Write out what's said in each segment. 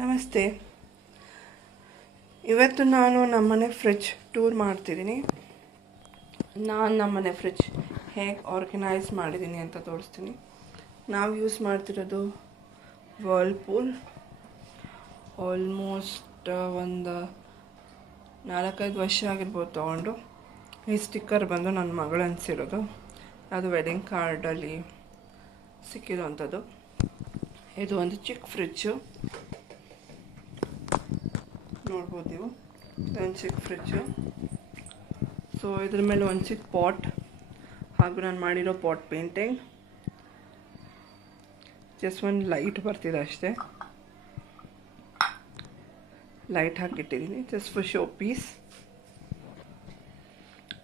ನಮಸ್ತೆ. ಇವತ್ತು ನಾನು ನಮ್ಮನೆ ಫ್ರಿಜ್ ಟೂರ್ ಮಾಡ್ತಿದ್ದೀನಿ. ನಾನು ನಮ್ಮನೆ ಫ್ರಿಜ್ ಹೇಗೆ ಆರ್ಗನೈಸ್ ಮಾಡಿದ್ದೀನಿ ಅಂತ ತೋರಿಸ್ತೀನಿ. ನಾವು ಯೂಸ್ ಮಾಡ್ತಿರೋದು ವರ್ಲ್ಪೂಲ್ ಆಲ್ಮೋಸ್ಟ್ ಒಂದು ನಾಲ್ಕೈದು ವರ್ಷ ಆಗಿರ್ಬೋದು ತೊಗೊಂಡು. ಈ ಸ್ಟಿಕ್ಕರ್ ಬಂದು ನನ್ನ ಮಗಳು ಅನಿಸಿರೋದು. ಅದು ವೆಡ್ಡಿಂಗ್ ಕಾರ್ಡಲ್ಲಿ ಸಿಕ್ಕಿರೋವಂಥದ್ದು ಇದು ಒಂದು ಚಿಕ್ಕ ಫ್ರಿಡ್ಜು ನೋಡ್ಬೋದು ನೀವು. ಇದೊಂದು ಚಿಕ್ಕ ಫ್ರಿಜ್ಜು ಸೊ ಇದ್ರ ಮೇಲೆ ಒಂದು ಚಿಕ್ಕ ಪಾಟ್ ಹಾಗೂ ನಾನು ಮಾಡಿರೋ ಪಾಟ್ ಪೇಂಟಿಂಗ್ ಜಸ್ಟ್ ಒಂದು ಲೈಟ್ ಬರ್ತಿದೆ ಅಷ್ಟೇ. Light ಹಾಕಿಟ್ಟಿದ್ದೀನಿ just for show piece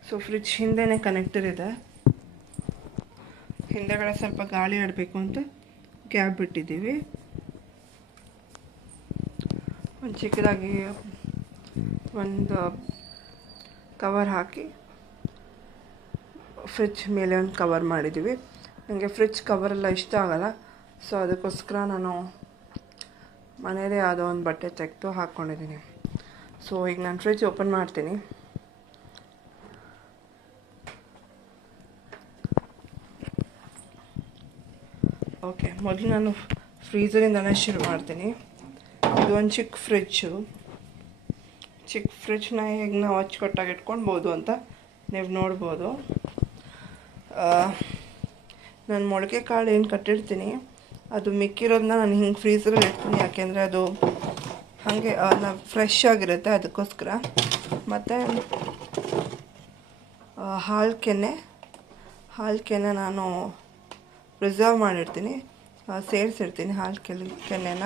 so fridge ಹಿಂದೆನೇ ಕನೆಕ್ಟರ್ ಇದೆ. ಹಿಂದೆಗಡೆ ಸ್ವಲ್ಪ ಗಾಳಿ ಆಡಬೇಕು ಅಂತ ಗ್ಯಾಪ್ ಬಿಟ್ಟಿದ್ದೀವಿ. ಒಂದು ಚಿಕ್ಕದಾಗಿ ಒಂದು ಕವರ್ ಹಾಕಿ ಫ್ರಿಜ್ ಮೇಲೆ ಒಂದು ಕವರ್ ಮಾಡಿದ್ದೀವಿ ನನಗೆ ಫ್ರಿಜ್ ಕವರೆಲ್ಲ ಇಷ್ಟ ಆಗಲ್ಲ. ಸೊ ಅದಕ್ಕೋಸ್ಕರ ನಾನು ಮನೆಯಲ್ಲೇ ಯಾವುದೋ ಒಂದು ಬಟ್ಟೆ ತೆಗೆದು ಹಾಕ್ಕೊಂಡಿದ್ದೀನಿ ಸೊ ಈಗ ನಾನು ಫ್ರಿಜ್ ಓಪನ್ ಮಾಡ್ತೀನಿ. ಓಕೆ ಮೊದಲು ನಾನು ಫ್ರೀಝರಿಂದನೇ ಶುರು ಮಾಡ್ತೀನಿ. ಇದು ಒಂದು ಚಿಕ್ಕ ಫ್ರಿಜ್ಜು. ಚಿಕ್ಕ ಫ್ರಿಜ್ನ ಹೇಗೆ ನಾವು ಅಚ್ಚುಕಟ್ಟಾಗಿ ಇಟ್ಕೊಳ್ಬೋದು ಅಂತ ನೀವು ನೋಡ್ಬೋದು. ನಾನು ಮೊಳಕೆ ಕಾಳು ಏನು ಕಟ್ಟಿರ್ತೀನಿ, ಅದು ಮಿಕ್ಕಿರೋದನ್ನ ನಾನು ಹಿಂಗೆ ಫ್ರೀಸರಲ್ಲಿ ಇಡ್ತೀನಿ, ಯಾಕೆಂದರೆ ಅದು ಹಾಗೆ ನಾವು ಫ್ರೆಶ್ ಆಗಿರುತ್ತೆ ಅದಕ್ಕೋಸ್ಕರ. ಮತ್ತು ಹಾಲು ಕೆನೆ. ಹಾಲು ಕೆನೆ ನಾನು ಪ್ರಿಸರ್ವ್ ಮಾಡಿರ್ತೀನಿ. ಸೇರಿಸಿರ್ತೀನಿ ಹಾಲು ಕೆಲ ಕೆನೆನ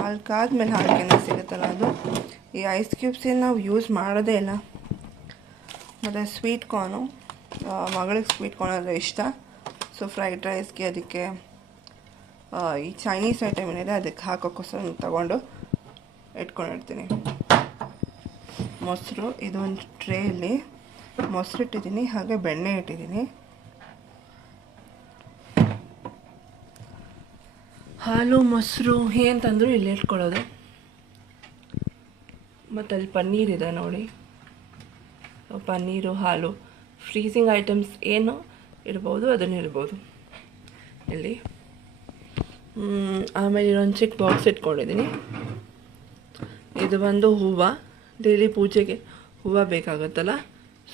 ಹಾಲು ಕಾದ್ಮೇಲೆ ಹಾಲು ಕೆನೆ ಸಿಗುತ್ತಲ್ಲ ಅದು. ಈ ಐಸ್ ಕ್ಯೂಬ್ಸ್ ಏನು ನಾವು ಯೂಸ್ ಮಾಡೋದೇ ಇಲ್ಲ. ಮತ್ತು ಸ್ವೀಟ್ ಕಾರ್ನು ಮಗಳಿಗೆ ಸ್ವೀಟ್ ಕಾರ್ನ್ ಅಂದರೆ ಇಷ್ಟ. ಸೊ ಫ್ರೈಡ್ ರೈಸ್ಗೆ ಅದಕ್ಕೆ ಈ ಚೈನೀಸ್ ಐಟಮ್ ಏನಿದೆ ಅದಕ್ಕೆ ಹಾಕೋಕ್ಕೋಸ್ಕರ ತಗೊಂಡು ಇಟ್ಕೊಂಡಿರ್ತೀನಿ. ಮೊಸರು, ಇದೊಂದು ಟ್ರೇಯಲ್ಲಿ ಮೊಸರು ಇಟ್ಟಿದ್ದೀನಿ, ಹಾಗೆ ಬೆಣ್ಣೆ ಇಟ್ಟಿದ್ದೀನಿ. ಹಾಲು, ಮೊಸರು ಏನಂತಂದ್ರು ಇಲ್ಲಿ ಇಟ್ಕೊಳ್ಳೋದು ಮತ್ತು ಅಲ್ಲಿ ಪನ್ನೀರ್ ಇದೆ ನೋಡಿ. ಪನ್ನೀರು, ಹಾಲು ಫ್ರೀಸಿಂಗ್ ಐಟಮ್ಸ್ ಏನು ಇರ್ಬೋದು, ಅದನ್ನು ಇರ್ಬೋದು. ಇಲ್ಲಿ. ಆಮೇಲೆ ಇನ್ನೊಂದು ಚಿಕ್ಕ ಬಾಕ್ಸ್ ಇಟ್ಕೊಂಡಿದ್ದೀನಿ. ಇದು ಬಂದು ಹೂವು. ಡೈಲಿ ಪೂಜೆಗೆ ಹೂವು ಬೇಕಾಗುತ್ತಲ್ಲ?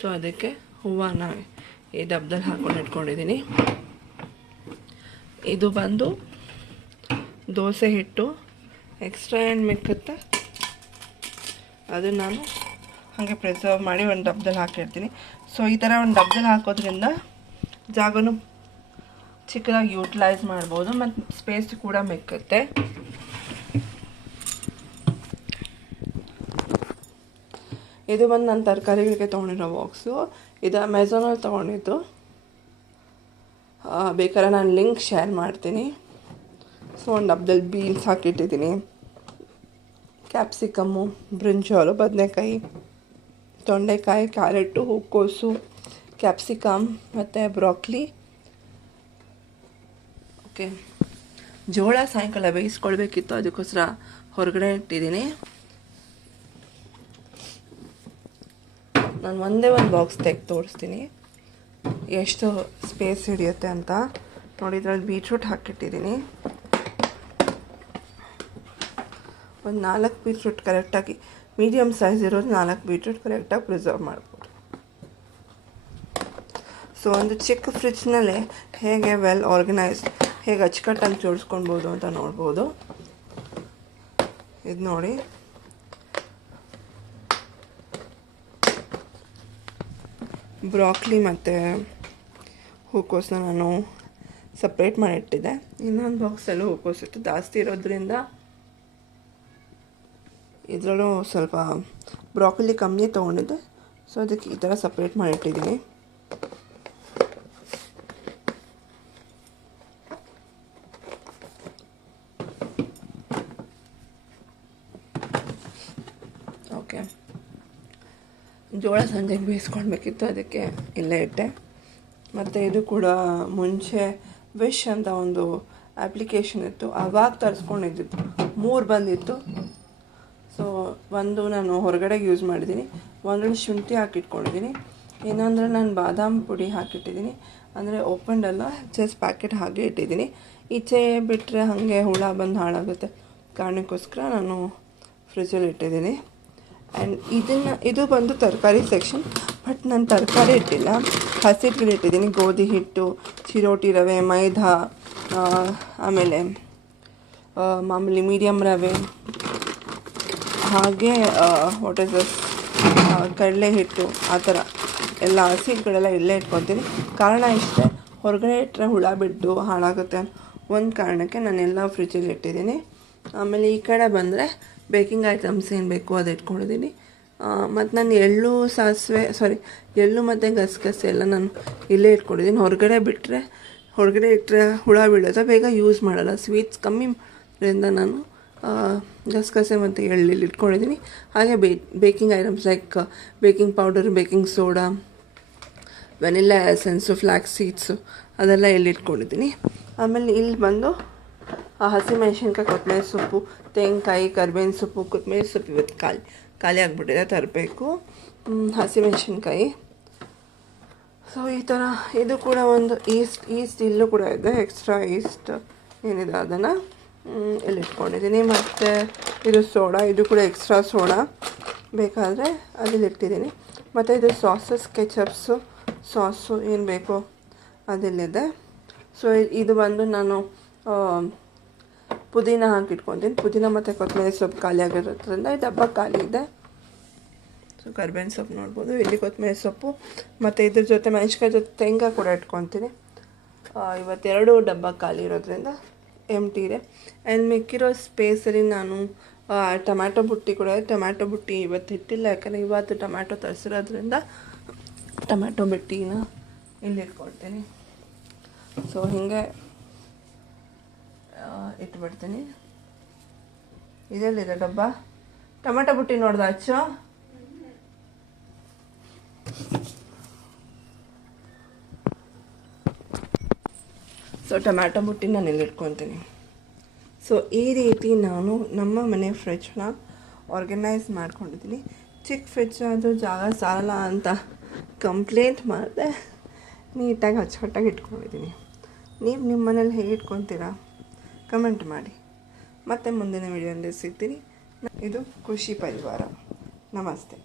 ಸೊ ಅದಕ್ಕೆ ಹೂವನ್ನ ಈ ಡಬ್ದಲ್ಲಿ ಹಾಕ್ಕೊಂಡು ಇಟ್ಕೊಂಡಿದ್ದೀನಿ. ಇದು ಬಂದು ದೋಸೆ ಹಿಟ್ಟು ಎಕ್ಸ್ಟ್ರಾ ಏನು ಮಿಕ್ಕುತ್ತೆ? ಅದನ್ನು ನಾನು ಹಾಗೆ ಪ್ರಿಸರ್ವ್ ಮಾಡಿ ಒಂದು ಡಬ್ದಲ್ಲಿ ಹಾಕಿರ್ತೀನಿ. ಸೊ ಈ ಥರ ಒಂದು ಡಬ್ದಲ್ಲಿ ಹಾಕೋದ್ರಿಂದ ಜಾಗನೂ ಚಿಕ್ಕದಾಗಿ ಯೂಟಿಲೈಸ್ ಮಾಡ್ಬೋದು, ಮತ್ತು ಸ್ಪೇಸ್ ಕೂಡ ಮಿಕ್ಕುತ್ತೆ. ಇದು ಬಂದು ನಾನು ತರಕಾರಿಗಳಿಗೆ ತೊಗೊಂಡಿರೋ ಬಾಕ್ಸು ಇದು ಅಮೆಝಾನಲ್ಲಿ ತೊಗೊಂಡಿದ್ದು. ಬೇಕಾದ್ರೆ ನಾನು ಲಿಂಕ್ ಶೇರ್ ಮಾಡ್ತೀನಿ. ಸೊ ಒಂದು ಡಬ್ದಲ್ಲಿ ಬೀನ್ಸ್ ಹಾಕಿಟ್ಟಿದ್ದೀನಿ. ಕ್ಯಾಪ್ಸಿಕಮ್ಮು ಬ್ರಿಂಜಾಲು ಬದನೆಕಾಯಿ, ತೊಂಡೆಕಾಯಿ ಕ್ಯಾರೆಟು ಹೂಕೋಸು ಕ್ಯಾಪ್ಸಿಕಮ್ ಮತ್ತು ಬ್ರಾಕ್ಲಿ ಓಕೆ ಜೋಳ ಸಾಯಂಕಾಲ ಬೇಯಿಸ್ಕೊಳ್ಬೇಕಿತ್ತು, ಅದಕ್ಕೋಸ್ಕರ ಹೊರಗಡೆ ಇಟ್ಟಿದ್ದೀನಿ. ನಾನು ಒಂದೇ ಒಂದು ಬಾಕ್ಸ್ ತೆಗೆದು ತೋರಿಸ್ತೀನಿ. ಎಷ್ಟು ಸ್ಪೇಸ್ ಹಿಡಿಯುತ್ತೆ ಅಂತ. ನೋಡಿ ಬೀಟ್ರೂಟ್ ಹಾಕಿಟ್ಟಿದ್ದೀನಿ. ಒಂದು ನಾಲ್ಕು ಬೀಟ್ರೂಟ್ ಕರೆಕ್ಟಾಗಿ ಮೀಡಿಯಮ್ ಸೈಜ್ ಇರೋದು ನಾಲ್ಕು ಬೀಟ್ರೂಟ್ ಕರೆಕ್ಟಾಗಿ ಪ್ರಿಸರ್ವ್ ಮಾಡ್ಬೋದು. ಸೊ ಒಂದು ಚಿಕ್ಕ ಫ್ರಿಜ್ನಲ್ಲಿ ಹೇಗೆ ವೆಲ್ ಆರ್ಗನೈಸ್ಡ್ ಹೇಗೆ ಅಚ್ಚುಕಟ್ಟಾಗಿ ಜೋಡಿಸ್ಕೊಳ್ಬೋದು ಅಂತ ನೋಡ್ಬೋದು. ಇದು ನೋಡಿ. ಬ್ರಾಕ್ಲಿ ಮತ್ತು ಹೂಕೋಸನ್ನ ನಾನು ಸಪ್ರೇಟ್ ಮಾಡಿಟ್ಟಿದ್ದೆ. ಇನ್ನೊಂದು ಬಾಕ್ಸಲ್ಲೂ ಹೂಕೋಸ್ ಇತ್ತು. ಜಾಸ್ತಿ ಇರೋದ್ರಿಂದ ಇದರಲ್ಲೂ ಸ್ವಲ್ಪ ಬ್ರಾಕೊಲಿ ಕಮ್ಮಿ ತೊಗೊಂಡಿದ್ದೆ. ಸೊ ಅದಕ್ಕೆ ಈ ಥರ ಸಪ್ರೇಟ್ ಮಾಡಿಟ್ಟಿದ್ದೀನಿ. ಓಕೆ ಜೋಳ ಸಂಜೆಗೆ ಬೇಯಿಸ್ಕೊಳ್ಬೇಕಿತ್ತು, ಅದಕ್ಕೆ ಇಲ್ಲೇ ಇಟ್ಟೆ. ಮತ್ತು ಇದು ಕೂಡ ಮುಂಚೆ ವಿಶ್ ಅಂತ ಒಂದು ಅಪ್ಲಿಕೇಶನ್ ಇತ್ತು. ಅವಾಗ ತರಿಸ್ಕೊಂಡಿದ್ದಿತ್ತು ಮೂರು ಬಂದಿತ್ತು. ಸೊ ಒಂದು ನಾನು ಹೊರಗಡೆಗೆ ಯೂಸ್ ಮಾಡಿದ್ದೀನಿ. ಒಂದರಲ್ಲಿ ಶುಂಠಿ ಹಾಕಿಟ್ಕೊಂಡಿದ್ದೀನಿ. ಇನ್ನೊಂದ್ರೆ ನಾನು ಬಾದಾಮ್ ಪುಡಿ ಹಾಕಿಟ್ಟಿದ್ದೀನಿ. ಅಂದರೆ ಓಪನ್ ಅಲ್ಲ ಜಸ್ಟ್ ಪ್ಯಾಕೆಟ್ ಹಾಗೆ ಇಟ್ಟಿದ್ದೀನಿ. ಈಚೆ ಬಿಟ್ಟರೆ ಹಾಗೆ ಹುಳ ಬಂದು ಹಾಳಾಗುತ್ತೆ. ಕಾರಣಕ್ಕೋಸ್ಕರ ನಾನು ಫ್ರಿಜ್ಜಲ್ಲಿ ಇಟ್ಟಿದ್ದೀನಿ. ಆ್ಯಂಡ್ ಇದನ್ನು, ಇದು ಬಂದು ತರಕಾರಿ ಸೆಕ್ಷನ್ ಬಟ್ ನಾನು ತರಕಾರಿ ಇಟ್ಟಿಲ್ಲ. ಹಸಿಟ್ಟಿಗೆ ಇಟ್ಟಿದ್ದೀನಿ. ಗೋಧಿ ಹಿಟ್ಟು, ಚಿರೋಟಿ ರವೆ, ಮೈದಾ ಆಮೇಲೆ ಮಾಮೂಲಿ ಮೀಡಿಯಮ್ ರವೆ ಹಾಗೆ ವಾಟ್ ಇಸ್ ದಸ್ ಕಡಲೆ ಹಿಟ್ಟು, ಆ ಥರ. ಎಲ್ಲ ಹಸಿಟ್ಟುಗಳೆಲ್ಲ ಇಲ್ಲೇ ಇಟ್ಕೊತೀನಿ ಕಾರಣ ಇಷ್ಟೇ, ಹೊರಗಡೆ ಇಟ್ಟರೆ ಹುಳ ಬಿಟ್ಟು ಹಾಳಾಗುತ್ತೆ ಒಂದು ಕಾರಣಕ್ಕೆ ನಾನೆಲ್ಲ ಫ್ರಿಜ್ಜಲ್ಲಿ ಇಟ್ಟಿದ್ದೀನಿ. ಆಮೇಲೆ ಈ ಕಡೆ ಬಂದರೆ ಬೇಕಿಂಗ್ ಐಟಮ್ಸ್ ಏನು ಬೇಕು ಅದು ಇಟ್ಕೊಂಡಿದ್ದೀನಿ. ಮತ್ತು ನಾನು ಎಳ್ಳು, ಸಾಸಿವೆ ಸಾರಿ ಎಳ್ಳು ಮತ್ತು ಗಸಗಸೆ ಎಲ್ಲ ನಾನು ಇಲ್ಲೇ ಇಟ್ಕೊಂಡಿದ್ದೀನಿ. ಹೊರಗಡೆ ಬಿಟ್ಟರೆ ಹೊರಗಡೆ ಇಟ್ಟರೆ ಹುಳ ಬೀಳುತ್ತೆ ಬೇಗ ಯೂಸ್ ಮಾಡಲ್ಲ. ಸ್ವೀಟ್ಸ್ ಕಮ್ಮಿ ನಾನು ಗಸಗಸೆ ಮತ್ತು ಎಳ್ಳಿಲ್ಲಿ ಇಟ್ಕೊಂಡಿದ್ದೀನಿ ಹಾಗೆ baking items like baking powder baking soda vanilla essence flax seeds ಅದೆಲ್ಲ ಇಲ್ಲಿ ಇಟ್ಕೊಂಡಿದ್ದೀನಿ ಆಮೇಲೆ ಇಲ್ಲಿ ಬಂದು ಹಸಿಮೆಣ್ಸಿನ್ಕಾಯಿ, ಕೊತ್ತಂಬರಿ ಸೊಪ್ಪು, ತೆಂಗಿನಕಾಯಿ, ಕರ್ಬೇವಿನ ಸೊಪ್ಪು, ಕೊತ್ತಂಬರಿ ಸೊಪ್ಪು ಇವತ್ತು ಖಾಲಿ ಖಾಲಿ ಆಗಿಬಿಟ್ಟಿದೆ, ತರಬೇಕು. ಹಸಿಮೆಣ್ಸಿನ್ಕಾಯಿ. ಸೊ ಈ ಥರ ಇದು ಕೂಡ ಒಂದು ಈಸ್ಟ್ ಈಸ್ಟ್, ಇಲ್ಲೂ ಕೂಡ ಇದೆ ಎಕ್ಸ್ಟ್ರಾ ಈಸ್ಟ್ ಏನಿದೆ ಅದನ್ನು. ಇಲ್ಲಿ ಇಟ್ಕೊಂಡಿದ್ದೀನಿ. ಮತ್ತು ಇದು ಸೋಡಾ, ಇದು ಕೂಡ ಎಕ್ಸ್ಟ್ರಾ ಸೋಡಾ ಬೇಕಾದರೆ ಅದಲ್ಲಿ ಇಟ್ಟಿದ್ದೀನಿ. ಮತ್ತು ಇದು ಸಾಸಸ್ ಕೆಚಪ್ಸು ಸಾಸು ಏನು ಬೇಕೋ ಅದಲ್ಲಿದೆ ಸೊ ಇದು ಬಂದು ನಾನು ಪುದೀನ ಹಾಕಿಟ್ಕೊತೀನಿ. ಪುದೀನ ಮತ್ತು ಕೊತ್ತಂಬರಿ ಸೊಪ್ಪು ಖಾಲಿ ಆಗಿರೋದ್ರಿಂದ ಈ ಡಬ್ಬ ಖಾಲಿ ಇದೆ. ಸೊ ಕರ್ಬೇವಿನ ಸೊಪ್ಪು ನೋಡ್ಬೋದು, ಇಲ್ಲಿ ಕೊತ್ತಂಬರಿ ಸೊಪ್ಪು. ಮತ್ತು ಇದ್ರ ಜೊತೆ ಮೆಣಸಿನ್ಕಾಯಿ ಜೊತೆ ತೆಂಗ ಕೂಡ ಇಟ್ಕೊತೀನಿ. ಇವತ್ತೆರಡು ಡಬ್ಬ ಖಾಲಿ ಇರೋದ್ರಿಂದ ಎಂಟಿ ಇದೆ. ಆ್ಯಂಡ್ ಮಿಕ್ಕಿರೋ ಸ್ಪೇಸಲ್ಲಿ ನಾನು ಟೊಮ್ಯಾಟೊ ಬುಟ್ಟಿ ಕೂಡ ಟೊಮ್ಯಾಟೊ ಬುಟ್ಟಿ ಇವತ್ತು ಇಟ್ಟಿಲ್ಲ. ಯಾಕಂದರೆ ಇವತ್ತು ಟೊಮ್ಯಾಟೊ ತರಿಸಿರೋದ್ರಿಂದ ಟೊಮ್ಯಾಟೊ ಬುಟ್ಟಿನ ಇಲ್ಲಿ ಇಟ್ಕೊಳ್ತೀನಿ. ಸೊ ಹೀಗೆ ಇಟ್ಬಿಡ್ತೀನಿ. ಇದೆಲ್ಲಿದೆ ಡಬ್ಬ. ಟೊಮ್ಯಾಟೊ ಬುಟ್ಟಿ ನೋಡ್ದ ಅಚ್ಚು? ಸೊ ಟೊಮ್ಯಾಟೊ ಬುಟ್ಟಿ ನಾನು ಇಲ್ಲಿ ಇಟ್ಕೊತೀನಿ. ಸೊ ಈ ರೀತಿ ನಾನು ನಮ್ಮ ಮನೆ ಫ್ರಿಡ್ಜ್ನ ಆರ್ಗನೈಸ್ ಮಾಡ್ಕೊಂಡಿದ್ದೀನಿ. ಚಿಕ್ಕ ಫ್ರಿಡ್ಜ್ ಆದರೂ ಜಾಗ ಸಾಲಲ್ಲ ಅಂತ ಕಂಪ್ಲೇಂಟ್ ಮಾಡಿದೆ, ನೀಟಾಗಿ ಅಚ್ಚುಕಟ್ಟಾಗಿ ಇಟ್ಕೊಂಡಿದ್ದೀನಿ. ನೀವು ನಿಮ್ಮ ಮನೇಲಿ ಹೇಗೆ ಇಟ್ಕೊತೀರಾ? ಕಮೆಂಟ್ ಮಾಡಿ. ಮತ್ತೆ ಮುಂದಿನ ವಿಡಿಯೋದಲ್ಲಿ ಸಿಗ್ತೀನಿ. ಇದು ಖುಷಿ ಪರಿವಾರ. ನಮಸ್ತೆ.